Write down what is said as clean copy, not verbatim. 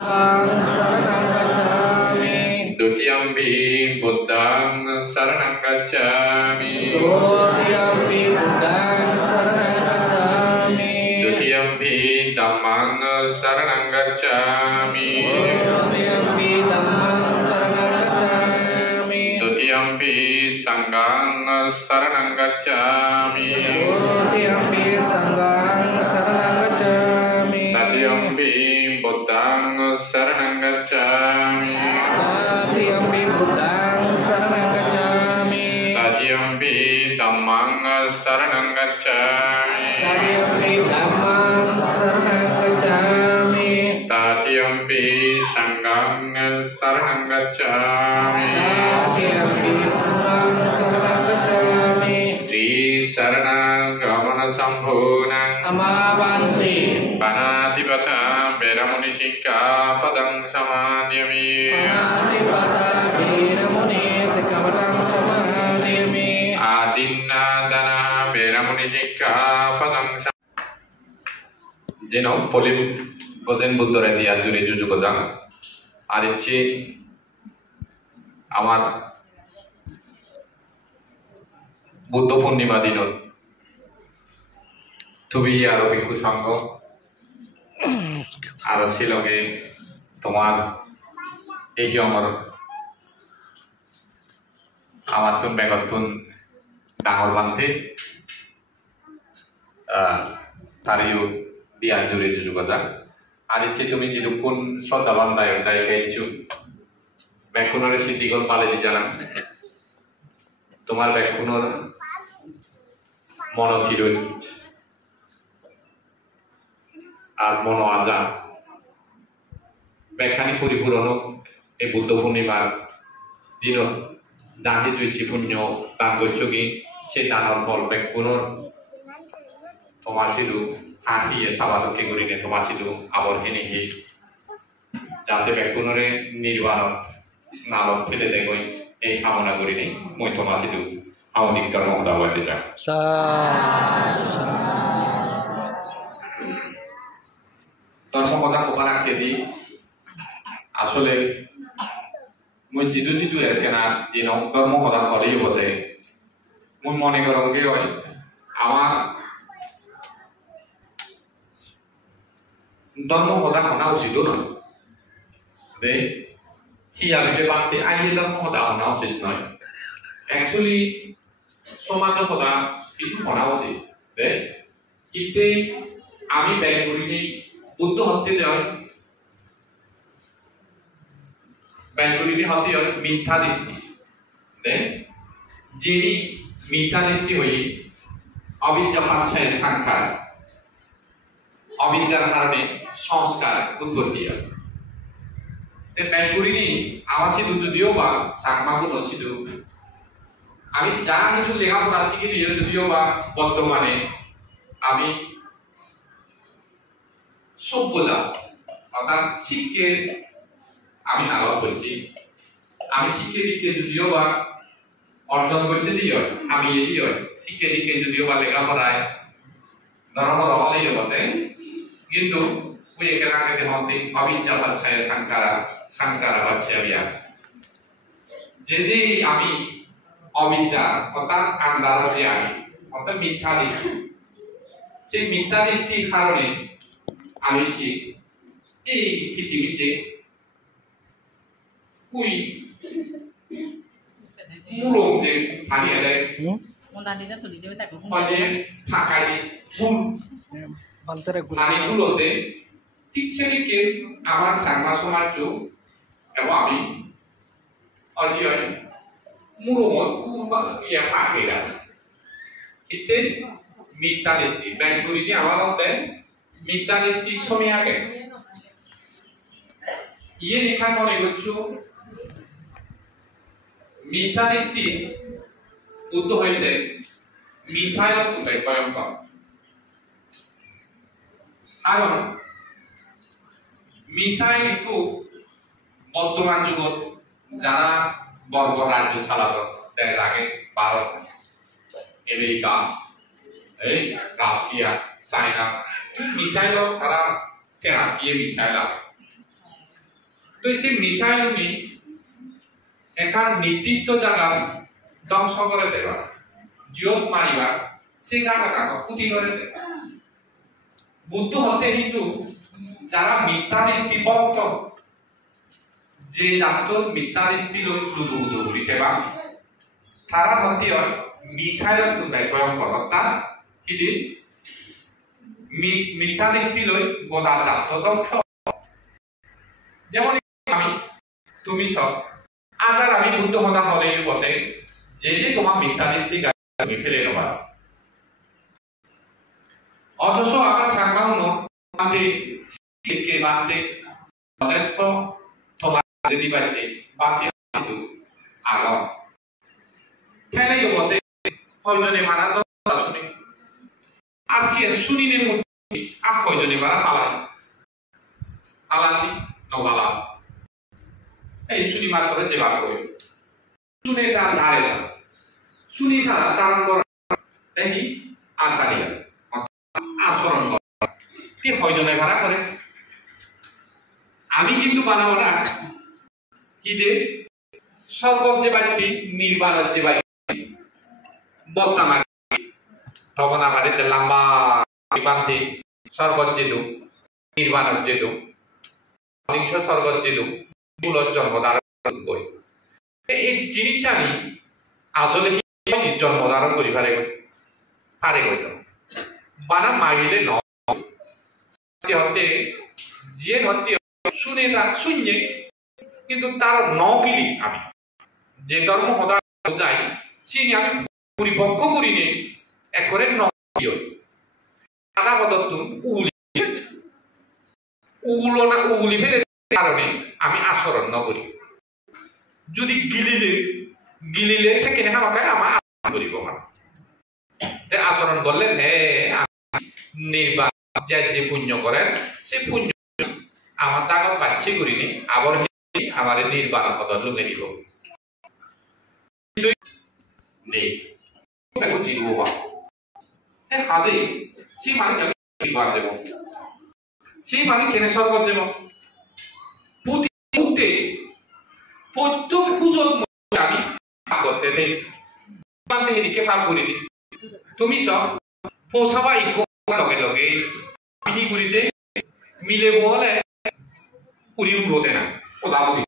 शरणं गच्छामि द्वितीयम्पि बुद्धं शरणं गच्छामि द्वितीयम्पि बुद्धं शरणं गच्छामि द्वितीयम्पि धम्मं शरणं गच्छामि द्वितीयम्पि धम्मं शरणं गच्छामि द्वितीयम्पि संघं शरणं गच्छामि द्वितीयम्पि संघं शरणं गच्छामि तृतीयम्पि बुद्धं शरणं गच्छामि तृतीयम्पि बुद्धं शरणं गच्छामि तृतीयम्पि धम्मं शरणं गच्छामि तृतीयम्पि धम्मं शरणं गच्छामि तृतीयम्पि संघं शरणं गच्छामि तृतीयम्पि संघं शरणं गच्छामि त्रिशरणगमनसम्पूर्णं अमावन्ति पनातिपथा वेरमुनिशिक्षापदं समादयामि पनातिपथा वीरमुनिसिक्खपदं समादयामि आदिन्नादना वेरमुनिशिक्षापदं যেন পলি বোঝেন বুদ্ধরে দিয়া জুড়ে যুযুগ যান আর ইচ্ছে আমার বুদ্ধ পূর্ণিমা দিনত তুমি আর ভিক্ষু সংঘ আর শিলংয়ে তোমার এই আমার তুন বেগতুন ডাঙর বান্ধে তারিও দিয়া জুড়ে যুযুগ যান আর ইচ্ছে তুমি যেরকম শ্রদ্ধাবান দায় দায় গাইছো ব্যাকুণের সিদ্ধিগল পালে দি জানান তোমার ব্যাকুণর মনকিরুল আর মন আজা ব্যাখ্যানি পরিপূরণ এই বুদ্ধ পূর্ণিমার দিন দাঁড়ি জুইছি পুণ্য দান করছো কি সেই দানর ফল ব্যাকুণর তোমার সিলু হাঁটিয়ে সাবাদকে করিনে তোমার সিলু আবর হেনে হি যাতে ব্যাকুণরে নির্বাণ নালক ফেলে দেখই এই কামনা করিনি মই তোমার সিলু আমনিকার মহদা বাড়তে যাক ধর্মকথা কোপানা কেদি আসলে মই জিদু জিদু এরকেনা যে ধর্ম কথা করেই বলে মই মনে করকে হয় আমার ধর্ম কথা শোনা উচিত নয় দে হিয়ালে বাঁধতে আইয়ে ধর্ম কথা শোনা উচিত নয় অ্যাকচুয়ালি সমাজের কথা কিছু শোনা উচিত দে কিন্তু আমি ব্যয় করিনি বুদ্ধ হতে যাই ব্যয়গুলিকে হতে হয় মিথ্যা দৃষ্টি যিনি মিথ্যা দৃষ্টি হই অবিদ্যা পাচ্ছায় সাংখার অবিদ্যার কারণে সংস্কার উৎপত্তি হয় ব্যয়গুলিনি আমার ছিল যদিও বা সাংমাগুণ ছিল আমি যা কিছু লেখাপড়া শিখে নিয়ে যদিও বা বর্তমানে আমি সভ্যতা অর্থাৎ শিক্ষের আমি আলাপ করছি আমি শিক্ষা দিকে যদিও বা অর্জন করছি দিও আমি এটি হয় শিক্ষা দিকে যদিও বা লেখাপড়ায় ধর্ম রহলেই বটে কিন্তু ওই এখানে আগে হতে অবিদ্যা পাচ্ছায় সাংকারা পাচ্ছে যে আমি অবিদ্যা অর্থাৎ আন্দার যে আমি অর্থাৎ মিথ্যা দৃষ্টি সেই মিথ্যা দৃষ্টির কারণে আমি এই পৃথিবীতে কুই মূলক যে পানি এলে মানে ফাঁকাই ফুল পানিগুলোতে ঠিক সেদিকে আমার সাংমা সমাজ এবং আমি অধিক মূলমত ইয়ে ফাঁকেরা এতে মিথ্যা দৃষ্টি ব্যাংকগুলিতে আমার মধ্যে মিথ্যা দৃষ্টি সময় আগে ইয়ে লেখা মনে করছো মিথ্যা দৃষ্টি বুদ্ধ হইতে মিসাইল তুলে ভয়ঙ্কর কারণ মিসাইল একটু বর্তমান যুগত যারা বর্গ রাজ্য চালাতো তার আগে ভারত আমেরিকা এই রাশিয়া চায়না মিসাইল তারা তেরা দিয়ে মিসাইল তো সেই মিসাইলটি একান নির্দিষ্ট জায়গা ধ্বংস করে দেবা জিয়ত মারিবা সেই জায়গাটা ক্ষতি করে দেবে বুদ্ধ হতে কিন্তু যারা মিথ্যা দৃষ্টি ভক্ত যে জাতর মিথ্যা দৃষ্টি লুদুবুদু করি দেবা তারা হতে মিসাইল ভয়ঙ্কর অর্থাৎ কিন্তু মিথ্যা দৃষ্টি লই গদা জাত ধ্বংস যেমন আমি তুমি সব আজার আমি বুদ্ধ হতা হলে বটে যে যে তোমার মিথ্যা দৃষ্টি তুমি ফেলে নেবা অথচ আমার সাংবাদিক বাদে কে বাদে যথেষ্ট তোমার যদি বাদে বাদে আগম ফেলে বটে প্রয়োজনে মারা তো শুনি আজকে শুনিনে মধ্যে আর প্রয়োজনে মারা পালান পালানি নবালা এই শুনি মাত্র যে বাদ করে শুনে তার ধারে না শুনি সারা তার পর দেখি আচারিয়া আচরণ করে কি প্রয়োজনে ভাড়া করে আমি কিন্তু বানাবো না কি দে সর্বক যে বাড়িটি নির্বাণের যে বাড়ি বর্তমান তখন আমাদের লম্বা বান্ধে স্বর্গত যেত নির্বাণের যেত অনিংস স্বর্গত যেত মূলত জন্মধারণ করি এই জিনিসটা আমি আসলে জন্মধারণ করি পারে কইত বানা মাইলে নতে যে নতে শুনে তার শুনে কিন্তু তার নগিরি আমি যে ধর্ম হদা যাই চিনি আমি পরিপক্ষ করিনি একরে নয় আদা পদত্ব উগুলি ফেলে কারণে আমি আচরণ নকরি যদি গিলিলে সে কেনে আমাকে আমার আচরণ করিব আচরণ করলে নির্বাণ যে পুণ্য করেন সে পুণ্য আমার তাকে বাচ্চি করিনি আবার আমার নির্বাণ পদ লুকে দিব হাজে সে মানে নির্বাণ দেব সেই মানে কেনে স্বর্গ যাব প্রত্যেক পুজোর আমি করতে দেই এদিকে ভাগ করে দিই তুমি সব পোষাবা লগে লগে কি করিতে মিলে বলে পুরি উড়োতে না ও যাবো